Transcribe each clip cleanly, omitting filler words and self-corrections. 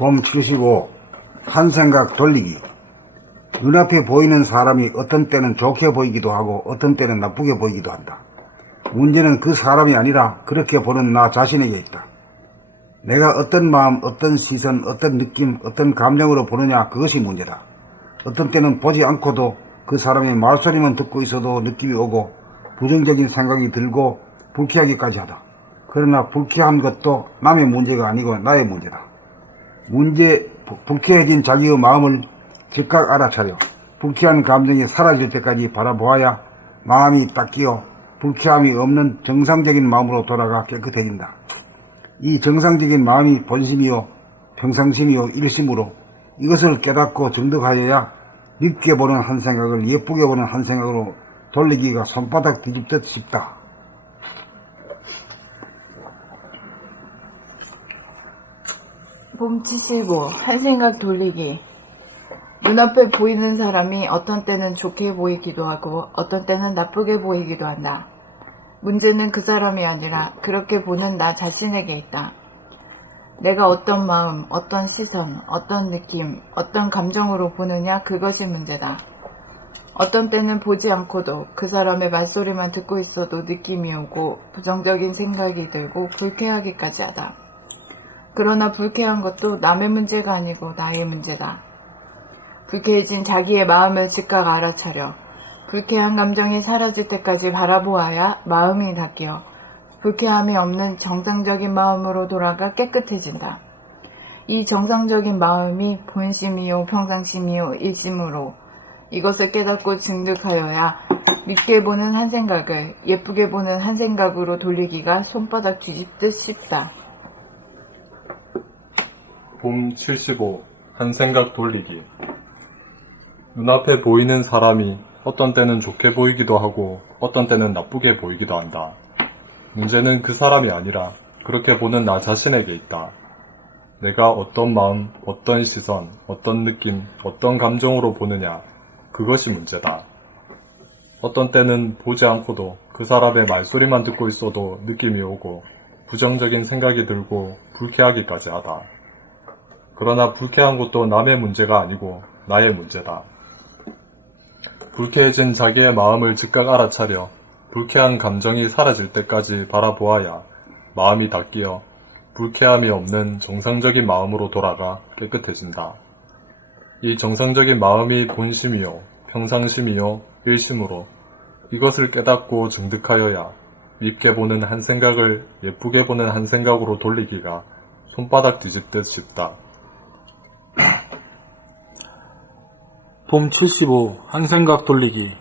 봄75 한 생각 돌리기. 눈앞에 보이는 사람이 어떤 때는 좋게 보이기도 하고 어떤 때는 나쁘게 보이기도 한다. 문제는 그 사람이 아니라 그렇게 보는 나 자신에게 있다. 내가 어떤 마음, 어떤 시선, 어떤 느낌, 어떤 감정으로 보느냐, 그것이 문제다. 어떤 때는 보지 않고도 그 사람의 말소리만 듣고 있어도 느낌이 오고 부정적인 생각이 들고 불쾌하기까지 하다. 그러나 불쾌한 것도 남의 문제가 아니고 나의 문제다. 불쾌해진 자기의 마음을 즉각 알아차려 불쾌한 감정이 사라질 때까지 바라보아야 마음이 닦이어 불쾌함이 없는 정상적인 마음으로 돌아가 깨끗해진다. 이 정상적인 마음이 본심이요 평상심이요 일심으로 이것을 깨닫고 정득하여야 밉게 보는 한 생각을 예쁘게 보는 한 생각으로 돌리기가 손바닥 뒤집듯 쉽다. 봄75 한 생각 돌리기. 눈앞에 보이는 사람이 어떤 때는 좋게 보이기도 하고 어떤 때는 나쁘게 보이기도 한다. 문제는 그 사람이 아니라 그렇게 보는 나 자신에게 있다. 내가 어떤 마음, 어떤 시선, 어떤 느낌, 어떤 감정으로 보느냐, 그것이 문제다. 어떤 때는 보지 않고도 그 사람의 말소리만 듣고 있어도 느낌이 오고 부정적인 생각이 들고 불쾌하기까지 하다. 그러나 불쾌한 것도 남의 문제가 아니고 나의 문제다. 불쾌해진 자기의 마음을 즉각 알아차려 불쾌한 감정이 사라질 때까지 바라보아야 마음이 닦여 불쾌함이 없는 정상적인 마음으로 돌아가 깨끗해진다. 이 정상적인 마음이 본심이요 평상심이요 일심으로 이것을 깨닫고 증득하여야 밉게 보는 한 생각을 예쁘게 보는 한 생각으로 돌리기가 손바닥 뒤집듯 쉽다. 봄75 한 생각 돌리기. 눈앞에 보이는 사람이 어떤 때는 좋게 보이기도 하고 어떤 때는 나쁘게 보이기도 한다. 문제는 그 사람이 아니라 그렇게 보는 나 자신에게 있다. 내가 어떤 마음, 어떤 시선, 어떤 느낌, 어떤 감정으로 보느냐, 그것이 문제다. 어떤 때는 보지 않고도 그 사람의 말소리만 듣고 있어도 느낌이 오고 부정적인 생각이 들고 불쾌하기까지 하다. 그러나 불쾌한 것도 남의 문제가 아니고 나의 문제다. 불쾌해진 자기의 마음을 즉각 알아차려 불쾌한 감정이 사라질 때까지 바라보아야 마음이 닦이어 불쾌함이 없는 정상적인 마음으로 돌아가 깨끗해진다. 이 정상적인 마음이 본심이요 평상심이요 일심으로 이것을 깨닫고 증득하여야 밉게 보는 한 생각을 예쁘게 보는 한 생각으로 돌리기가 손바닥 뒤집듯 쉽다. 봄75 한 생각 돌리기.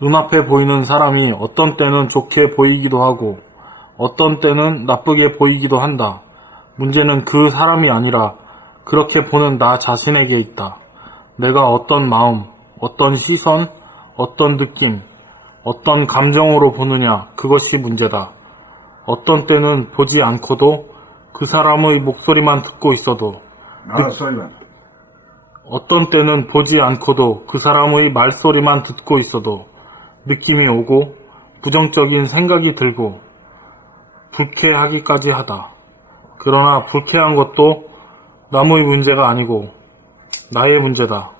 눈앞에 보이는 사람이 어떤 때는 좋게 보이기도 하고 어떤 때는 나쁘게 보이기도 한다. 문제는 그 사람이 아니라 그렇게 보는 나 자신에게 있다. 내가 어떤 마음, 어떤 시선, 어떤 느낌, 어떤 감정으로 보느냐, 그것이 문제다. 어떤 때는 보지 않고도 그 사람의 목소리만 듣고 있어도 어떤 때는 보지 않고도 그 사람의 말소리만 듣고 있어도 느낌이 오고 부정적인 생각이 들고 불쾌하기까지 하다. 그러나 불쾌한 것도 남의 문제가 아니고 나의 문제다.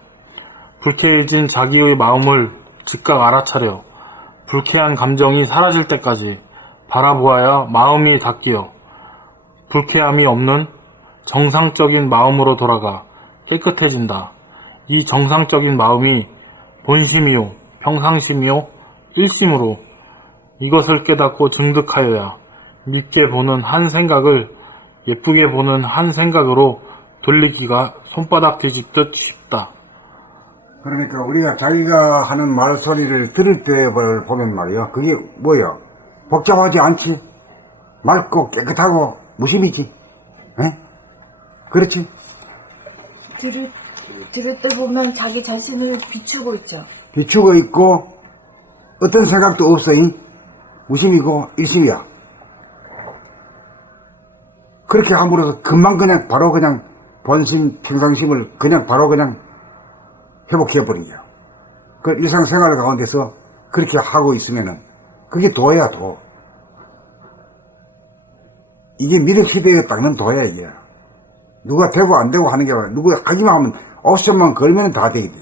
불쾌해진 자기의 마음을 즉각 알아차려 불쾌한 감정이 사라질 때까지 바라보아야 마음이 닦여 불쾌함이 없는 정상적인 마음으로 돌아가 깨끗해진다. 이 정상적인 마음이 본심이요 평상심이요 일심으로 이것을 깨닫고 증득하여야 밉게 보는 한 생각을 예쁘게 보는 한 생각으로 돌리기가 손바닥 뒤집듯 쉽다. 그러니까 우리가 자기가 하는 말소리를 들을 때 보면 말이야, 그게 뭐야? 복잡하지 않지? 맑고 깨끗하고 무심이지? 에? 그렇지? 들을 때 보면 자기 자신을 비추고 있죠. 비추고 있고 어떤 생각도 없어. 무심이고 일심이야. 그렇게 함으로써 금방 그냥 바로 그냥 본심 평상심을 그냥 바로 그냥 회복해버린 거야. 그 일상생활 가운데서 그렇게 하고 있으면은 그게 도야, 도. 이게 미륵 시대에 닦는 도야, 이게. 누가 되고 안 되고 하는 게 아니라, 누가 하기만 하면 옵션만 걸면 다 되게 돼.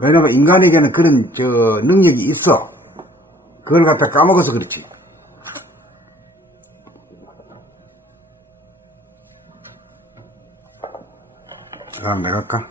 왜냐면 인간에게는 그런, 능력이 있어. 그걸 갖다 까먹어서 그렇지. 자, 내가 할까?